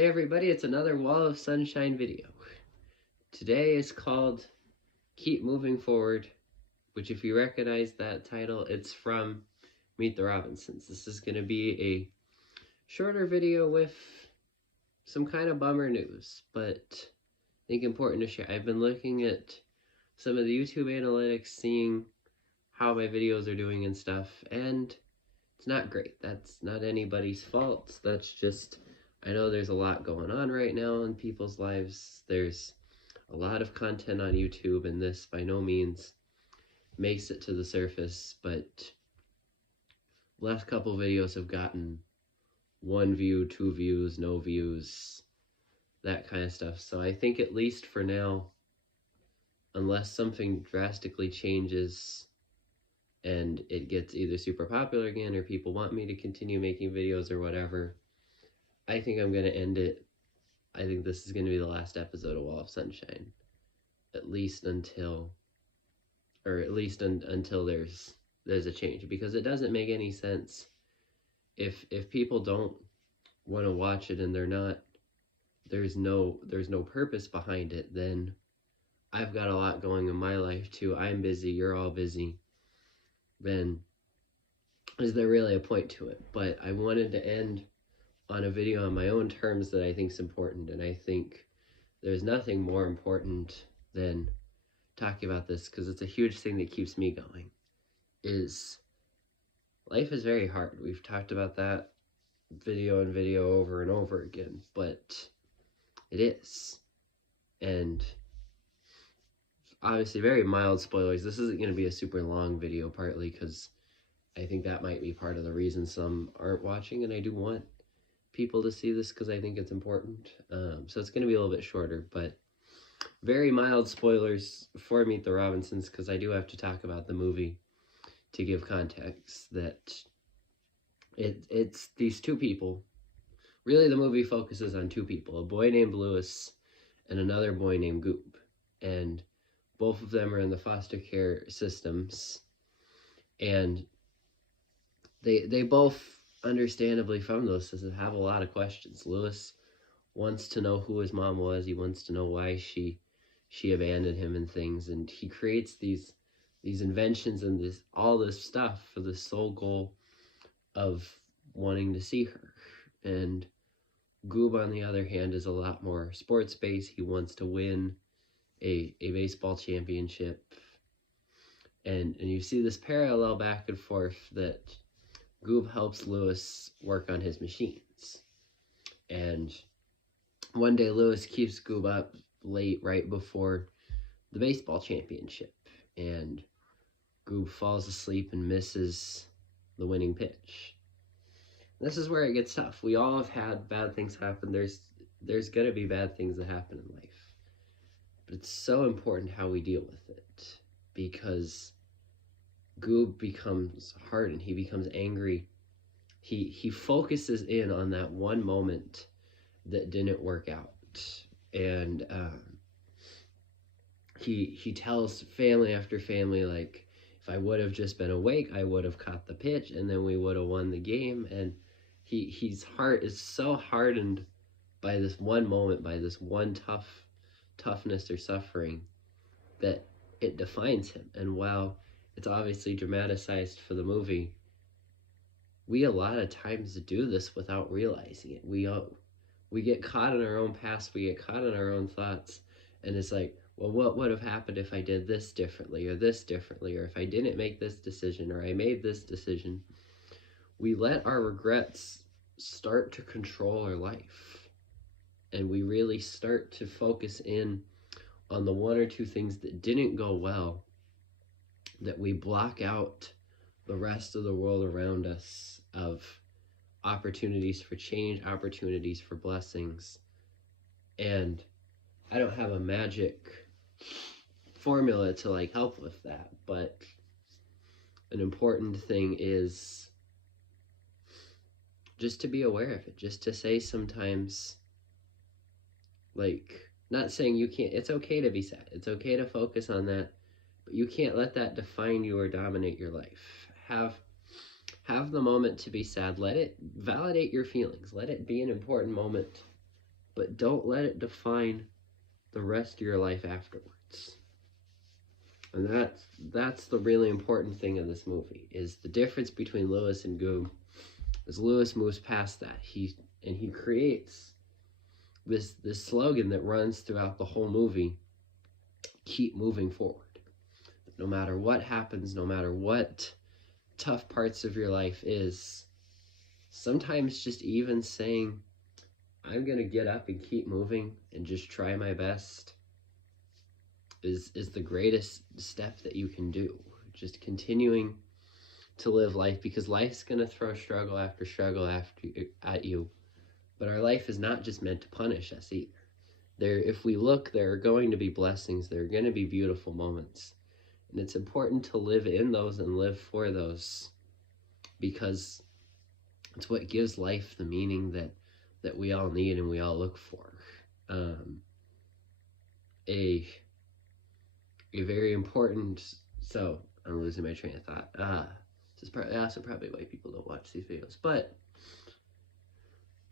Hey everybody, it's another Wall of Sunshine video. Today is called Keep Moving Forward, which if you recognize that title, it's from Meet the Robinsons. This is going to be a shorter video with some kind of bummer news, but I think important to share. I've been looking at some of the YouTube analytics, seeing how my videos are doing and stuff, and it's not great. That's not anybody's fault. That's just, I know there's a lot going on right now in people's lives. There's a lot of content on YouTube, and this by no means makes it to the surface, but last couple videos have gotten 1 view, 2 views, no views, that kind of stuff. So I think at least for now, unless something drastically changes and it gets either super popular again or people want me to continue making videos or whatever, I think I'm going to end it. I think this is going to be the last episode of Wall of Sunshine, at least until there's a change, because it doesn't make any sense if people don't want to watch it and there's no purpose behind it. Then I've got a lot going in my life too. I'm busy, you're all busy. Then is there really a point to it? But I wanted to end on a video on my own terms that I think is important, and I think there's nothing more important than talking about this, because it's a huge thing that keeps me going. Is life is very hard. We've talked about that video and video over and over again, but it is. And obviously very mild spoilers. This isn't going to be a super long video, partly because I think that might be part of the reason some aren't watching, and I do want people to see this because I think it's important. So it's going to be a little bit shorter, but very mild spoilers for Meet the Robinsons, because I do have to talk about the movie to give context. That it's these two people. Really, the movie focuses on two people, a boy named Lewis and another boy named Goob, and both of them are in the foster care systems, and they both, understandably from those systems, have a lot of questions. Lewis wants to know who his mom was. He wants to know why she abandoned him and things, and he creates these inventions and all this stuff for the sole goal of wanting to see her. And Goob, on the other hand, is a lot more sports-based. He wants to win a baseball championship, and you see this parallel back and forth that Goob helps Lewis work on his machines, and one day Lewis keeps Goob up late right before the baseball championship, and Goob falls asleep and misses the winning pitch. This is where it gets tough. We all have had bad things happen. There's gonna be bad things that happen in life. But it's so important how we deal with it, because Goob becomes hardened. He becomes angry. He focuses in on that one moment that didn't work out, and he tells family after family, like, if I would have just been awake, I would have caught the pitch, and then we would have won the game. And his heart is so hardened by this one moment, by this one toughness or suffering, that it defines him. And while it's obviously dramatized for the movie, we a lot of times do this without realizing it. We get caught in our own past, we get caught in our own thoughts, and it's like, well, what would have happened if I did this differently, or if I didn't make this decision, or I made this decision. We let our regrets start to control our life, and we really start to focus in on the one or two things that didn't go well, that we block out the rest of the world around us of opportunities for change, opportunities for blessings. And I don't have a magic formula to like help with that, but an important thing is just to be aware of it, just to say sometimes, like, not saying you can't, it's okay to be sad, it's okay to focus on that, but you can't let that define you or dominate your life. Have the moment to be sad. Let it validate your feelings. Let it be an important moment but don't let it define the rest of your life afterwards. And that's the really important thing in this movie, is the difference between Lewis and Goog. As Lewis moves past that, he creates this slogan that runs throughout the whole movie: keep moving forward. No matter what happens, no matter what tough parts of your life is, sometimes just even saying, I'm gonna get up and keep moving and just try my best, is the greatest step that you can do. Just continuing to live life, because life's gonna throw struggle after struggle at you. But our life is not just meant to punish us either. If we look, there are going to be blessings. There are going to be beautiful moments. And it's important to live in those and live for those, because it's what gives life the meaning that we all need and we all look for. A very important, so I'm losing my train of thought. This is also probably why people don't watch these videos, but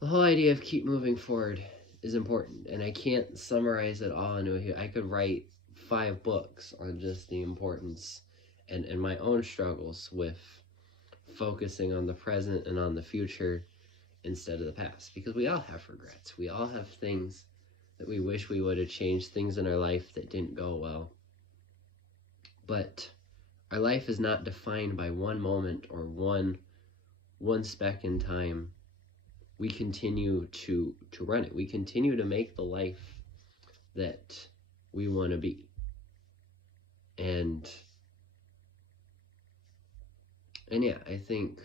the whole idea of keep moving forward is important, and I can't summarize it all into here. I could write 5 books on just the importance and my own struggles with focusing on the present and on the future instead of the past, because we all have regrets. We all have things that we wish we would have changed, things in our life that didn't go well. But our life is not defined by one moment or one speck in time. We continue to run it. We continue to make the life that we want to be. And yeah, I think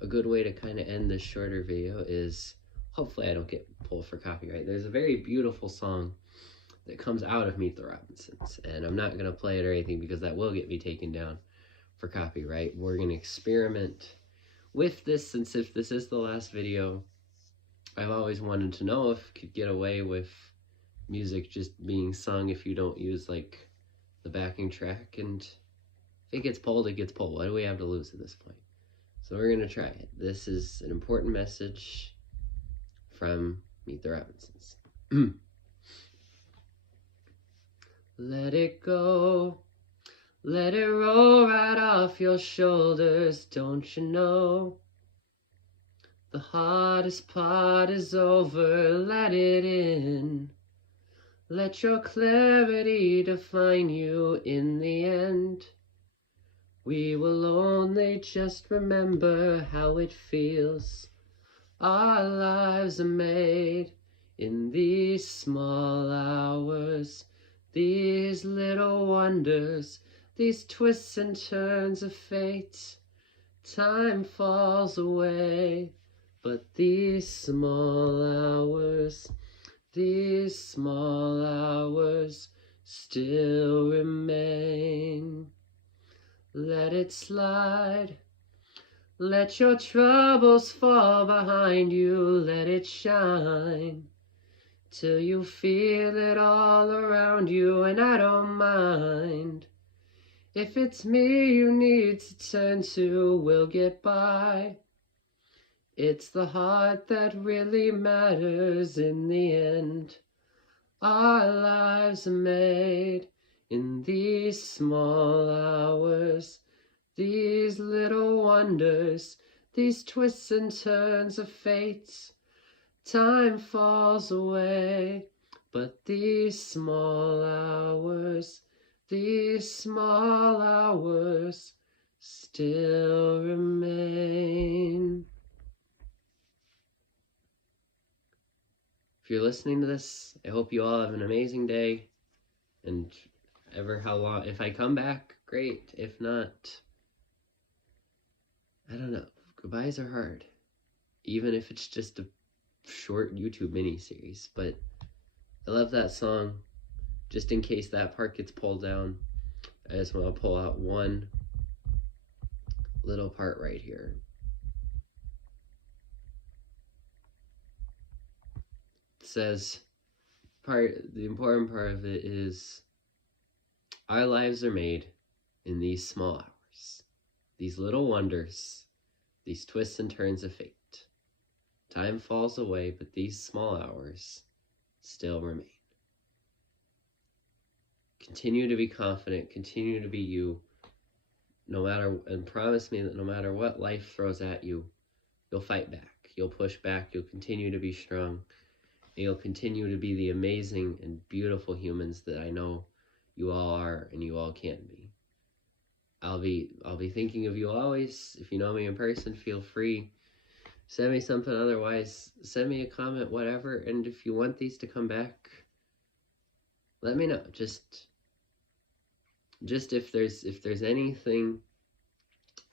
a good way to kind of end this shorter video is, hopefully I don't get pulled for copyright. There's a very beautiful song that comes out of Meet the Robinsons, and I'm not going to play it or anything because that will get me taken down for copyright. We're going to experiment with this, since if this is the last video, I've always wanted to know if you could get away with music just being sung if you don't use like the backing track, and if it gets pulled, it gets pulled. What do we have to lose at this point? So we're going to try it. This is an important message from Meet the Robinsons. Let it go, let it roll right off your shoulders, don't you know? The hardest part is over, let it in. Let your clarity define you in the end. We will only just remember how it feels. Our lives are made in these small hours, these little wonders, these twists and turns of fate. Time falls away, but these small hours still remain. Let it slide, let your troubles fall behind you, let it shine, till you feel it all around you, and I don't mind. If it's me you need to turn to, we'll get by. It's the heart that really matters in the end. Our lives are made in these small hours, these little wonders, these twists and turns of fate. Time falls away, but these small hours still remain. If you're listening to this, I hope you all have an amazing day, and how long, if I come back, great. If not, I don't know. Goodbyes are hard, even if it's just a short YouTube mini-series, but I love that song. Just in case that part gets pulled down, I just want to pull out one little part right here. It says, the important part of it is, our lives are made in these small hours, these little wonders, these twists and turns of fate. Time falls away, but these small hours still remain. Continue to be confident, continue to be you, and promise me that no matter what life throws at you, you'll fight back, you'll push back, you'll continue to be strong, and you'll continue to be the amazing and beautiful humans that I know you all are and you all can be. I'll be thinking of you always. If you know me in person, feel free. Send me something. Otherwise, send me a comment, whatever. And if you want these to come back, let me know. Just if there's anything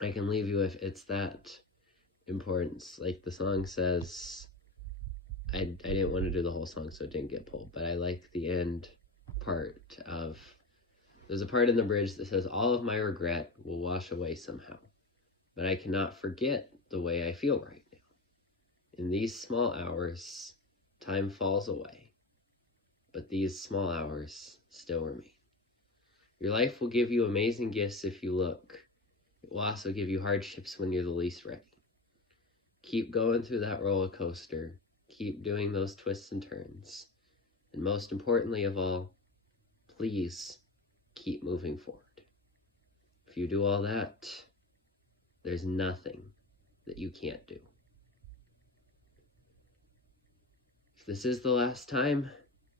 I can leave you with, it's that importance. Like the song says, I didn't want to do the whole song, so it didn't get pulled. But I like the end part of. There's a part in the bridge that says, all of my regret will wash away somehow, but I cannot forget the way I feel right now. In these small hours, time falls away, but these small hours still remain. Your life will give you amazing gifts if you look. It will also give you hardships when you're the least ready. Keep going through that roller coaster. Keep doing those twists and turns. And most importantly of all, please keep moving forward. If you do all that, there's nothing that you can't do. If this is the last time,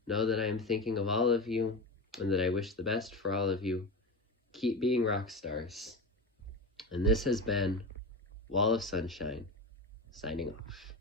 know that I am thinking of all of you and that I wish the best for all of you. Keep being rock stars. And this has been Wall of Sunshine, signing off.